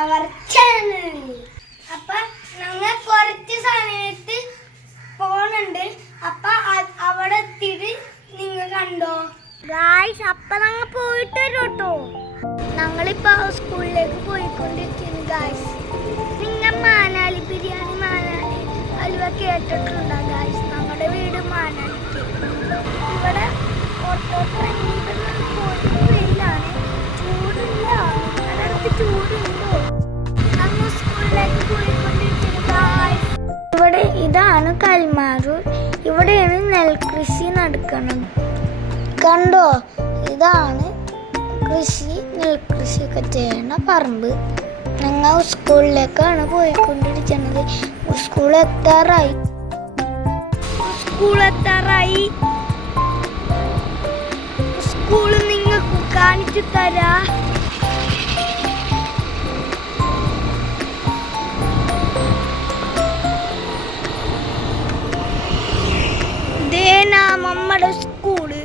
Our channel. അപ്പൊ ഞങ്ങൾ കുറച്ച് സമയത്ത് പോണുണ്ട്. അപ്പൊ അവിടെ എത്തിയിട്ട് നിങ്ങൾ കണ്ടോ ഗായ്സ്? അപ്പൊ ഞങ്ങൾ പോയിട്ട് വരും കേട്ടോ. ഞങ്ങളിപ്പോ സ്കൂളിലേക്ക് പോയിക്കൊണ്ടിരിക്കുന്നു ഗായ്സ്. നിങ്ങൾ മാനാലി ബിരിയാണി, മാനാലി ഹൽവ കേട്ടിട്ടുണ്ടോ ഗായ്സ്? നമ്മുടെ വീട് മാനാലിക്ക്. ഇവിടെ ഓട്ടോട്ട് വെയിലാണ്, ചൂടുണ്ടോ? അതൊക്കെ ചൂടുണ്ടോ? ഞങ്ങൾ സ്കൂളിലേക്ക് പോയിക്കൊണ്ടിരിക്കുന്നു ഗായ്സ്. ഇവിടെ ഇതാണ് കൽമാരൂർ. ഇവിടെയാണ് നെൽകൃഷി നടക്കുന്നത്. കണ്ടോ? ഇതാണ് കൃഷി, നെൽകൃഷിയൊക്കെ ചെയ്യുന്ന പറമ്പ്. ഞങ്ങൾ സ്കൂളിലേക്കാണ് പോയിക്കൊണ്ടിരിക്കുന്നത്. സ്കൂളെത്താറായി. സ്കൂൾ നിങ്ങൾക്ക് കാണിച്ചു തരാ. നമ്മുടെ സ്കൂള്.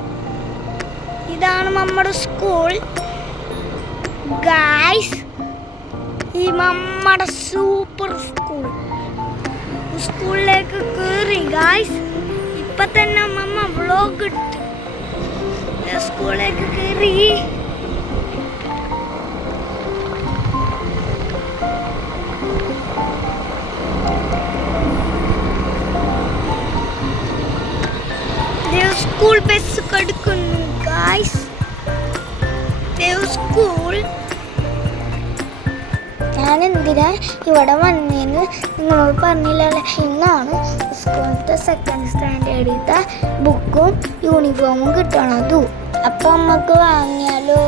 ഇതാണ് നമ്മുടെ സ്കൂൾ ഗായ്സ്. ഈ നമ്മുടെ സൂപ്പർ സ്കൂൾ. സ്കൂളിലേക്ക് കയറി ഗായ്സ്. ഇപ്പൊ തന്നെ മമ്മ വ്ലോഗ് ഇട്ട് സ്കൂളിലേക്ക് കയറി. സ്കൂൾ ബസ് കൊടുക്കുന്നു ഗായ്സ്. സ്കൂൾ ഞാൻ എന്തിനാ ഇവിടെ വന്നേന്ന് നിങ്ങളോട് പറഞ്ഞില്ലല്ലേ. ഇന്നാണ് സ്കൂളിലത്തെ സെക്കൻഡ് സ്റ്റാൻഡേർഡിലത്തെ ബുക്കും യൂണിഫോമും കിട്ടണതു. അപ്പൊ നമുക്ക് വാങ്ങിയാലോ?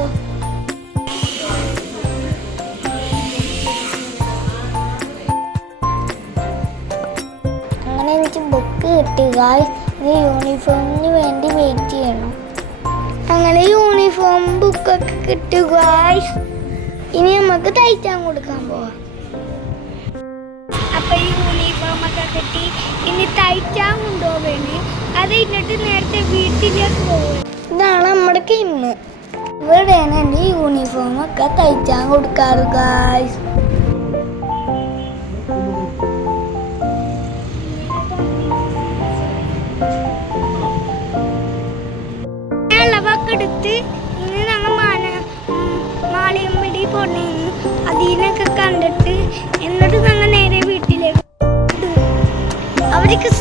അങ്ങനെ എനിക്ക് ബുക്ക് കിട്ടി ഗായ്സ്. ഇനി യൂണിഫോമിന് വേണ്ടി വെയിറ്റ് ചെയ്യണം. അങ്ങനെ യൂണിഫോം ബുക്കൊക്കെ കിട്ടി ഗായ്സ്. ഇനി നമുക്ക് തയ്ക്കാൻ കൊടുക്കാൻ പോവാം. അപ്പൊ യൂണിഫോം ഒക്കെ കിട്ടി. ഇനി തയ്ക്കാൻ കൊണ്ടുപോവേണ്. അത് കഴിഞ്ഞിട്ട് നേരത്തെ വീട്ടിലേക്ക് പോകും. ഇതാണ് നമ്മുടെ കിണ്ണ്. ഇവിടെയാണ് എൻ്റെ യൂണിഫോം ഒക്കെ തയ്ക്കാൻ കൊടുക്കാറ് ഗായ്സ്. എടുത്ത് ഇന്ന് ഞങ്ങൾ മാളിയമ്പടി പോണേന്ന് അതിനൊക്കെ കണ്ടിട്ട് എന്നിട്ട് ഞങ്ങൾ നേരെ വീട്ടിലേക്ക് അവർക്ക്